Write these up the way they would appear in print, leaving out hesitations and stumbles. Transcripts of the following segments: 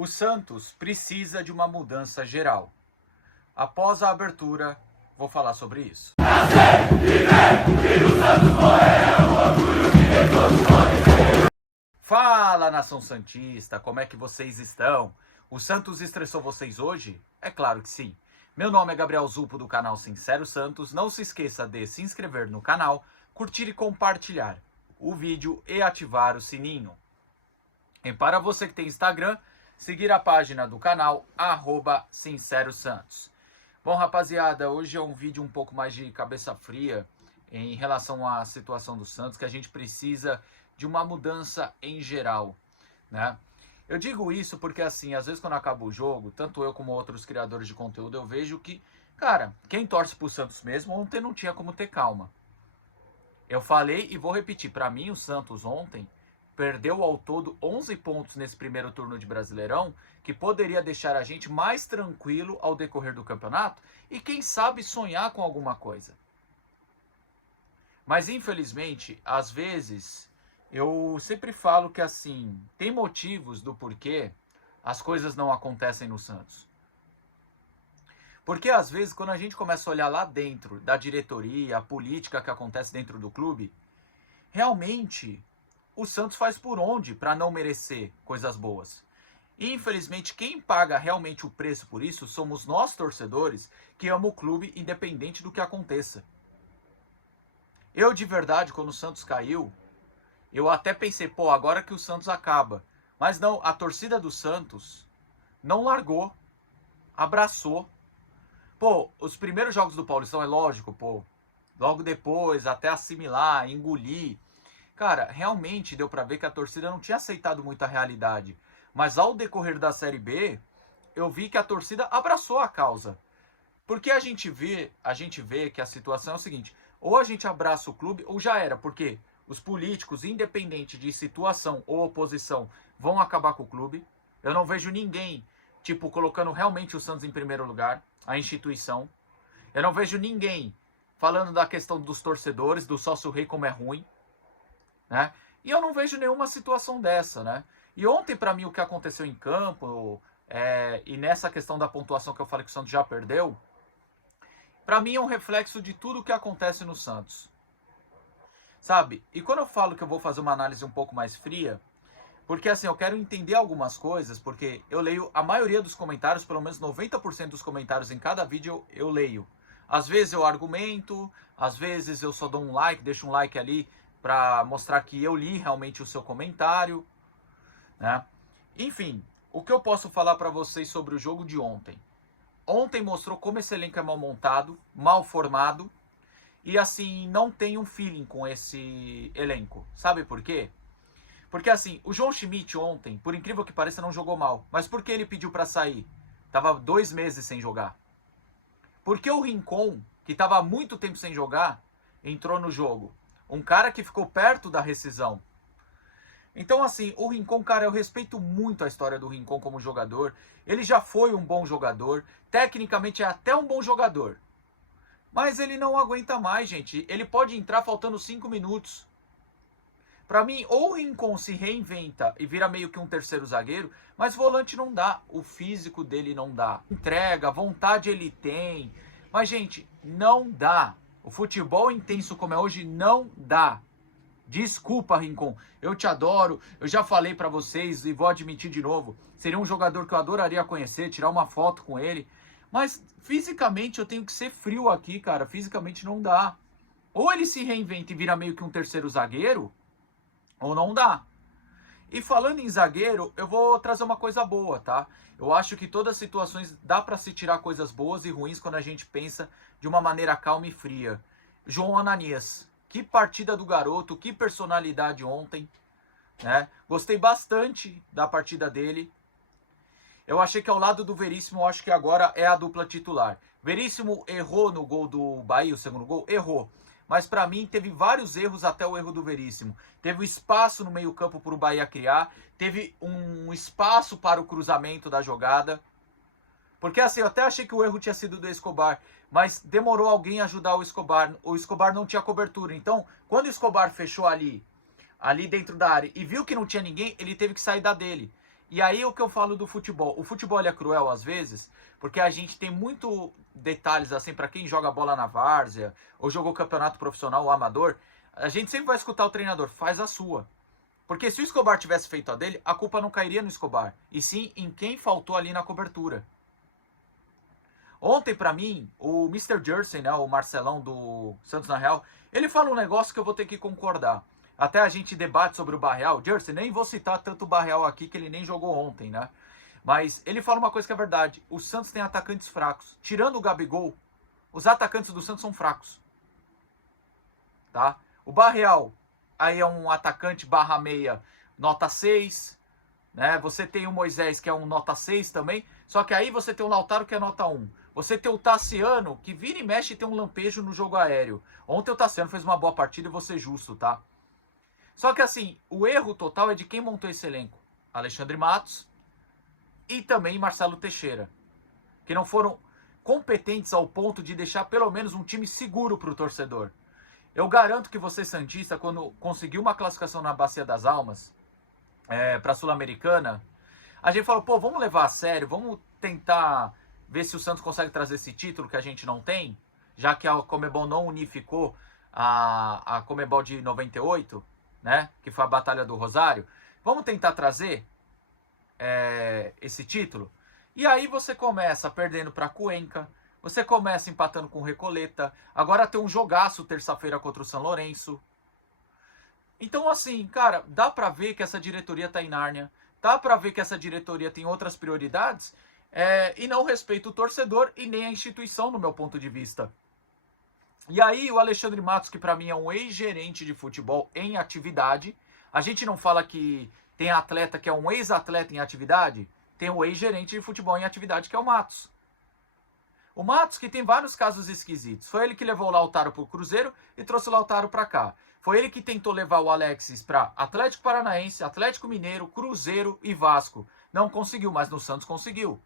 O Santos precisa de uma mudança geral. Após a abertura, vou falar sobre isso. Fala, nação santista, como é que vocês estão? O Santos estressou vocês hoje? É claro que sim. Meu nome é Gabriel Zupo do canal Sincero Santos. Não se esqueça de se inscrever no canal, curtir e compartilhar o vídeo e ativar o sininho. E para você que tem Instagram, seguir a página do canal, @SinceroSantos. Bom, rapaziada, hoje é um vídeo um pouco mais de cabeça fria em relação à situação do Santos, que a gente precisa de uma mudança em geral, né? Eu digo isso porque, assim, às vezes quando acaba o jogo, tanto eu como outros criadores de conteúdo, eu vejo que, cara, quem torce pro Santos mesmo, ontem não tinha como ter calma. Eu falei e vou repetir, para mim o Santos ontem perdeu ao todo 11 pontos nesse primeiro turno de Brasileirão, que poderia deixar a gente mais tranquilo ao decorrer do campeonato e quem sabe sonhar com alguma coisa. Mas infelizmente, às vezes, eu sempre falo que assim, tem motivos do porquê as coisas não acontecem no Santos. Porque às vezes, quando a gente começa a olhar lá dentro da diretoria, a política que acontece dentro do clube, realmente o Santos faz por onde para não merecer coisas boas. E infelizmente, quem paga realmente o preço por isso somos nós, torcedores, que amam o clube independente do que aconteça. Eu, de verdade, quando o Santos caiu, eu até pensei, pô, agora que o Santos acaba. Mas não, a torcida do Santos não largou, abraçou. Pô, os primeiros jogos do Paulistão, é lógico, pô, logo depois, até assimilar, engolir. Cara, realmente deu pra ver que a torcida não tinha aceitado muito a realidade. Mas ao decorrer da Série B, eu vi que a torcida abraçou a causa. Porque a gente vê que a situação é o seguinte, ou a gente abraça o clube ou já era, porque os políticos, independente de situação ou oposição, vão acabar com o clube. Eu não vejo ninguém, tipo, colocando realmente o Santos em primeiro lugar, a instituição. Eu não vejo ninguém falando da questão dos torcedores, do sócio-rei como é ruim, né? E eu não vejo nenhuma situação dessa, né? E ontem, para mim, o que aconteceu em campo, e nessa questão da pontuação que eu falei que o Santos já perdeu, para mim é um reflexo de tudo o que acontece no Santos. Sabe? E quando eu falo que eu vou fazer uma análise um pouco mais fria, porque assim, eu quero entender algumas coisas, porque eu leio a maioria dos comentários, pelo menos 90% dos comentários em cada vídeo eu leio. Às vezes eu argumento, às vezes eu só dou um like, deixo um like ali para mostrar que eu li realmente o seu comentário, né? Enfim, o que eu posso falar para vocês sobre o jogo de ontem? Ontem mostrou como esse elenco é mal montado, mal formado, e assim, não tem um feeling com esse elenco. Sabe por quê? Porque assim, o João Schmidt ontem, por incrível que pareça, não jogou mal. Mas por que ele pediu para sair? Tava 2 meses sem jogar. Porque o Rincon, que tava há muito tempo sem jogar, entrou no jogo. Um cara que ficou perto da rescisão. Então assim, o Rincon, cara, eu respeito muito a história do Rincon como jogador. Ele já foi um bom jogador. Tecnicamente é até um bom jogador. Mas ele não aguenta mais, gente. Ele pode entrar faltando 5 minutos. Para mim, ou o Rincon se reinventa e vira meio que um terceiro zagueiro, mas volante não dá. O físico dele não dá. Entrega, vontade ele tem. Mas, gente, não dá. O futebol intenso como é hoje não dá. Desculpa, Rincon. Eu te adoro. Eu já falei para vocês e vou admitir de novo. Seria um jogador que eu adoraria conhecer, tirar uma foto com ele. Mas fisicamente eu tenho que ser frio aqui, cara. Fisicamente não dá. Ou ele se reinventa e vira meio que um terceiro zagueiro, ou não dá. E falando em zagueiro, eu vou trazer uma coisa boa, tá? Eu acho que todas as situações dá para se tirar coisas boas e ruins quando a gente pensa de uma maneira calma e fria. João Ananias. Que partida do garoto, que personalidade ontem, né? Gostei bastante da partida dele. Eu achei que ao lado do Veríssimo, eu acho que agora é a dupla titular. Veríssimo errou no gol do Bahia, o segundo gol, errou. Mas para mim teve vários erros até o erro do Veríssimo. Teve um espaço no meio-campo para o Bahia criar, teve um espaço para o cruzamento da jogada. Porque assim, eu até achei que o erro tinha sido do Escobar, mas demorou alguém a ajudar o Escobar. O Escobar não tinha cobertura. Então, quando o Escobar fechou ali dentro da área e viu que não tinha ninguém, ele teve que sair da dele. E aí o que eu falo do futebol? O futebol ele é cruel às vezes, porque a gente tem muito detalhes assim para quem joga bola na várzea ou jogou campeonato profissional ou amador, a gente sempre vai escutar o treinador, faz a sua. Porque se o Escobar tivesse feito a dele, a culpa não cairia no Escobar, e sim em quem faltou ali na cobertura. Ontem, pra mim, o Mr. Jersey, né, o Marcelão do Santos na Real, ele fala um negócio que eu vou ter que concordar. Até a gente debate sobre o Barreal. Jersey, nem vou citar tanto o Barreal aqui, que ele nem jogou ontem, né? Mas ele fala uma coisa que é verdade. O Santos tem atacantes fracos. Tirando o Gabigol, os atacantes do Santos são fracos. Tá? O Barreal, aí é um atacante barra meia, nota 6. Né? Você tem o Moisés, que é um nota 6 também. Só que aí você tem o Lautaro, que é nota 1. Você tem o Tassiano, que vira e mexe e tem um lampejo no jogo aéreo. Ontem o Tassiano fez uma boa partida e vou ser justo, tá? Só que assim, o erro total é de quem montou esse elenco. Alexandre Matos e também Marcelo Teixeira. Que não foram competentes ao ponto de deixar pelo menos um time seguro para o torcedor. Eu garanto que você, santista, quando conseguiu uma classificação na Bacia das Almas, para a Sul-Americana, a gente falou, pô, vamos levar a sério, vamos tentar ver se o Santos consegue trazer esse título que a gente não tem, já que a Conmebol não unificou a Conmebol de 98, né, que foi a Batalha do Rosário. Vamos tentar trazer esse título? E aí você começa perdendo para Cuenca, você começa empatando com o Recoleta, agora tem um jogaço terça-feira contra o São Lourenço. Então, assim, cara, dá pra ver que essa diretoria tá em Nárnia, dá pra ver que essa diretoria tem outras prioridades e não respeita o torcedor e nem a instituição, no meu ponto de vista. E aí o Alexandre Matos, que pra mim é um ex-gerente de futebol em atividade, a gente não fala que tem atleta que é um ex-atleta em atividade, tem um ex-gerente de futebol em atividade que é o Matos. O Matos, que tem vários casos esquisitos. Foi ele que levou o Lautaro pro Cruzeiro e trouxe o Lautaro pra cá. Foi ele que tentou levar o Alexis para Atlético Paranaense, Atlético Mineiro, Cruzeiro e Vasco. Não conseguiu, mas no Santos conseguiu.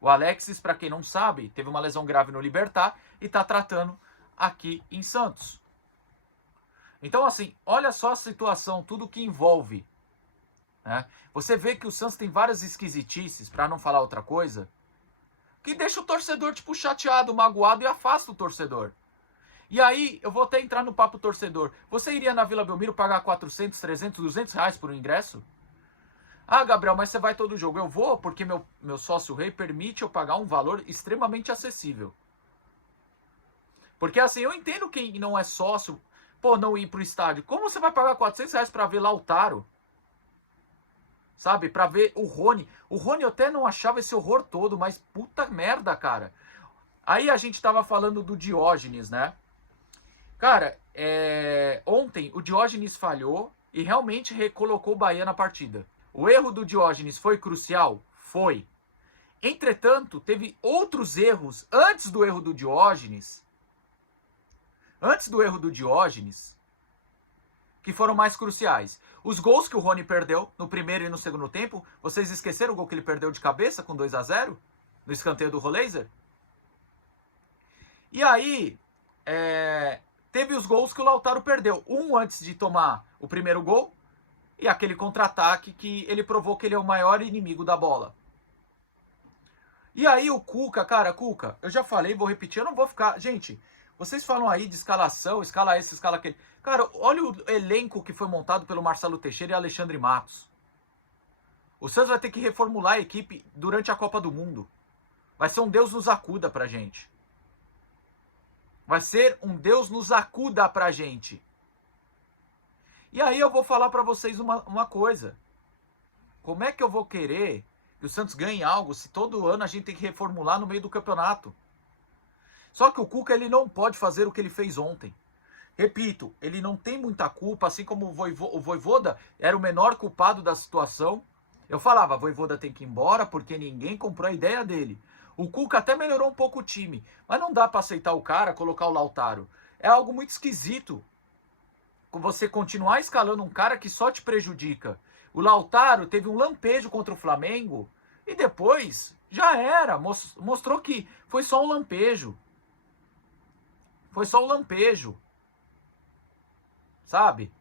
O Alexis, para quem não sabe, teve uma lesão grave no Libertad e está tratando aqui em Santos. Então, assim, olha só a situação, tudo que envolve. Né? Você vê que o Santos tem várias esquisitices, para não falar outra coisa, que deixa o torcedor, tipo, chateado, magoado e afasta o torcedor. E aí, eu vou até entrar no papo torcedor. Você iria na Vila Belmiro pagar 400, 300, 200 reais por um ingresso? Ah, Gabriel, mas você vai todo jogo. Eu vou porque meu sócio rei permite eu pagar um valor extremamente acessível. Porque assim, eu entendo quem não é sócio, pô, não ir pro estádio. Como você vai pagar 400 reais pra ver Lautaro? Sabe, pra ver o Rony. O Rony eu até não achava esse horror todo, mas puta merda, cara. Aí a gente tava falando do Diógenes, né? Cara, ontem o Diógenes falhou e realmente recolocou o Bahia na partida. O erro do Diógenes foi crucial? Foi. Entretanto, teve outros erros antes do erro do Diógenes. Antes do erro do Diógenes, que foram mais cruciais. Os gols que o Rony perdeu no primeiro e no segundo tempo, vocês esqueceram o gol que ele perdeu de cabeça com 2-0 no escanteio do Roleiser? E aí, teve os gols que o Lautaro perdeu. Um antes de tomar o primeiro gol e aquele contra-ataque que ele provou que ele é o maior inimigo da bola. E aí o Cuca, cara, Cuca, eu já falei, vou repetir, eu não vou ficar... Gente, vocês falam aí de escalação, escala esse, escala aquele. Cara, olha o elenco que foi montado pelo Marcelo Teixeira e Alexandre Matos. O Santos vai ter que reformular a equipe durante a Copa do Mundo. Vai ser um Deus nos acuda pra gente. Vai ser um Deus nos acuda pra gente. E aí eu vou falar pra vocês uma coisa. Como é que eu vou querer que o Santos ganhe algo se todo ano a gente tem que reformular no meio do campeonato? Só que o Cuca, ele não pode fazer o que ele fez ontem. Repito, ele não tem muita culpa, assim como o Vojvoda era o menor culpado da situação. Eu falava, Vojvoda tem que ir embora porque ninguém comprou a ideia dele. O Cuca até melhorou um pouco o time, mas não dá para aceitar o cara, colocar o Lautaro. É algo muito esquisito. Você continuar escalando um cara que só te prejudica. O Lautaro teve um lampejo contra o Flamengo e depois já era. Mostrou que foi só um lampejo. Foi só um lampejo. Sabe?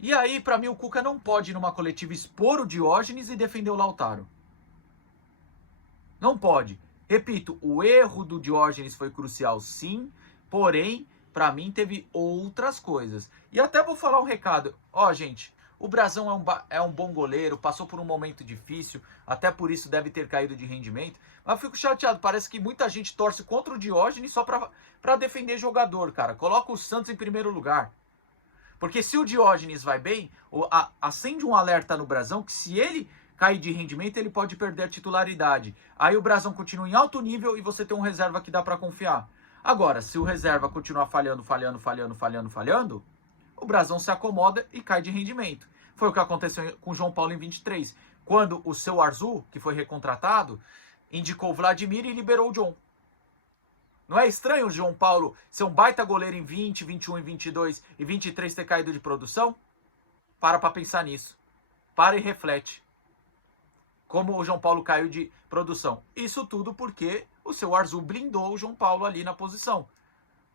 E aí, para mim, o Cuca não pode ir numa coletiva expor o Diógenes e defender o Lautaro. Não pode. Repito, o erro do Diógenes foi crucial, sim, porém, para mim, teve outras coisas. E até vou falar um recado. Ó, gente, o Brasão é um bom goleiro, passou por um momento difícil, até por isso deve ter caído de rendimento. Mas eu fico chateado, parece que muita gente torce contra o Diógenes só para defender jogador, cara. Coloca o Santos em primeiro lugar. Porque se o Diógenes vai bem, acende um alerta no Brasão que se ele cair de rendimento, ele pode perder a titularidade. Aí o Brasão continua em alto nível e você tem um reserva que dá para confiar. Agora, se o reserva continuar falhando, o Brasão se acomoda e cai de rendimento. Foi o que aconteceu com o João Paulo em 23, quando o seu Arzu, que foi recontratado, indicou o Vladimir e liberou o John. Não é estranho o João Paulo ser um baita goleiro em 20, 21 e 22 e 23 ter caído de produção? Para pensar nisso. Para e reflete. Como o João Paulo caiu de produção. Isso tudo porque o seu Arzu blindou o João Paulo ali na posição.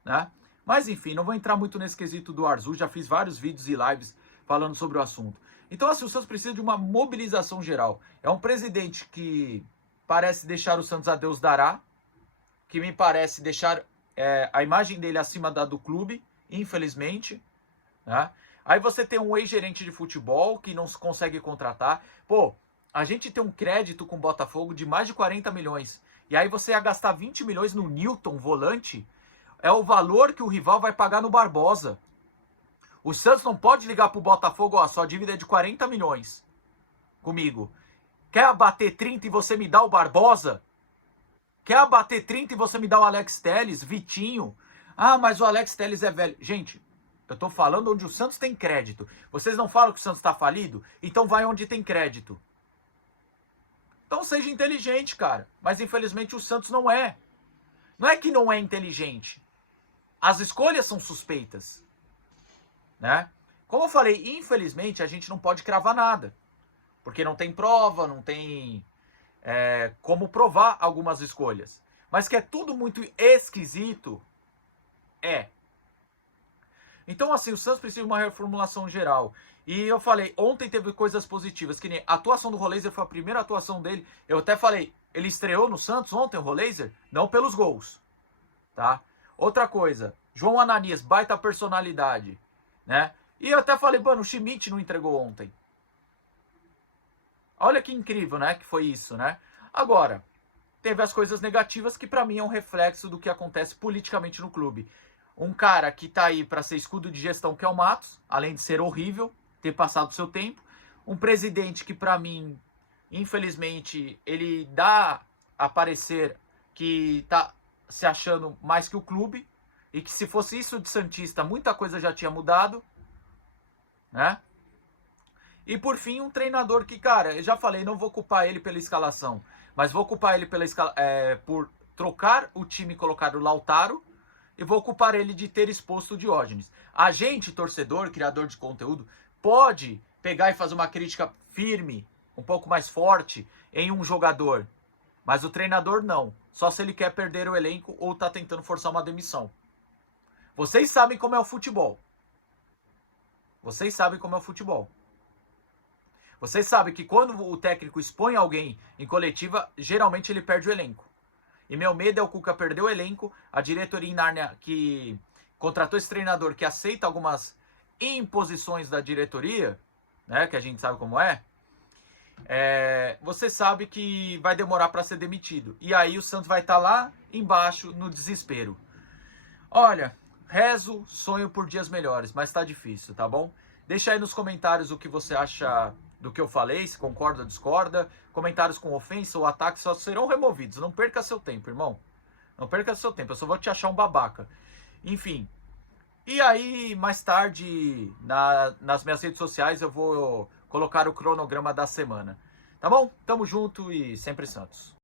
Né? Mas enfim, não vou entrar muito nesse quesito do Arzu. Já fiz vários vídeos e lives falando sobre o assunto. Então assim, o Santos precisa de uma mobilização geral. É um presidente que parece deixar o Santos a Deus dará. Que me parece deixar a imagem dele acima da do clube, infelizmente. Né? Aí você tem um ex-gerente de futebol que não se consegue contratar. Pô, a gente tem um crédito com o Botafogo de mais de 40 milhões. E aí você ia gastar 20 milhões no Newton, volante. É o valor que o rival vai pagar no Barbosa. O Santos não pode ligar pro Botafogo, ó, sua dívida é de 40 milhões. Comigo. Quer abater 30 e você me dá o Barbosa? Quer abater 30 e você me dá o Alex Telles, Vitinho? Ah, mas o Alex Telles é velho. Gente, eu tô falando onde o Santos tem crédito. Vocês não falam que o Santos tá falido? Então vai onde tem crédito. Então seja inteligente, cara. Mas infelizmente o Santos não é. Não é que não é inteligente. As escolhas são suspeitas. Né? Como eu falei, infelizmente a gente não pode cravar nada. Porque não tem prova, não tem como provar algumas escolhas. Mas que é tudo muito esquisito, Então, assim, o Santos precisa de uma reformulação geral. E eu falei, ontem teve coisas positivas, que nem a atuação do Roleiser foi a primeira atuação dele. Eu até falei, ele estreou no Santos ontem, o Roleiser? Não pelos gols, tá? Outra coisa, João Ananias, baita personalidade, né? E eu até falei, mano, o Schmidt não entregou ontem. Olha que incrível, né, que foi isso, né? Agora, teve as coisas negativas que pra mim é um reflexo do que acontece politicamente no clube. Um cara que tá aí pra ser escudo de gestão, que é o Matos, além de ser horrível, ter passado o seu tempo. Um presidente que pra mim, infelizmente, ele dá a parecer que tá se achando mais que o clube. E que se fosse isso de Santista, muita coisa já tinha mudado, né? E por fim, um treinador que, cara, eu já falei, não vou culpar ele pela escalação, mas vou culpar ele por trocar o time e colocar o Lautaro, e vou culpar ele de ter exposto o Diógenes. A gente, torcedor, criador de conteúdo, pode pegar e fazer uma crítica firme, um pouco mais forte, em um jogador, mas o treinador não, só se ele quer perder o elenco ou tá tentando forçar uma demissão. Vocês sabem como é o futebol. Vocês sabem como é o futebol. Vocês sabem que quando o técnico expõe alguém em coletiva, geralmente ele perde o elenco. E meu medo é o Cuca perder o elenco, a diretoria em Nárnia que contratou esse treinador que aceita algumas imposições da diretoria, né, que a gente sabe como você sabe que vai demorar para ser demitido. E aí o Santos vai estar lá embaixo no desespero. Olha, rezo, sonho por dias melhores, mas tá difícil, tá bom? Deixa aí nos comentários o que você acha do que eu falei, se concorda ou discorda. Comentários com ofensa ou ataque só serão removidos. Não perca seu tempo, irmão. Não perca seu tempo, eu só vou te achar um babaca. Enfim. E aí, mais tarde, nas minhas redes sociais, eu vou colocar o cronograma da semana. Tá bom? Tamo junto e sempre Santos.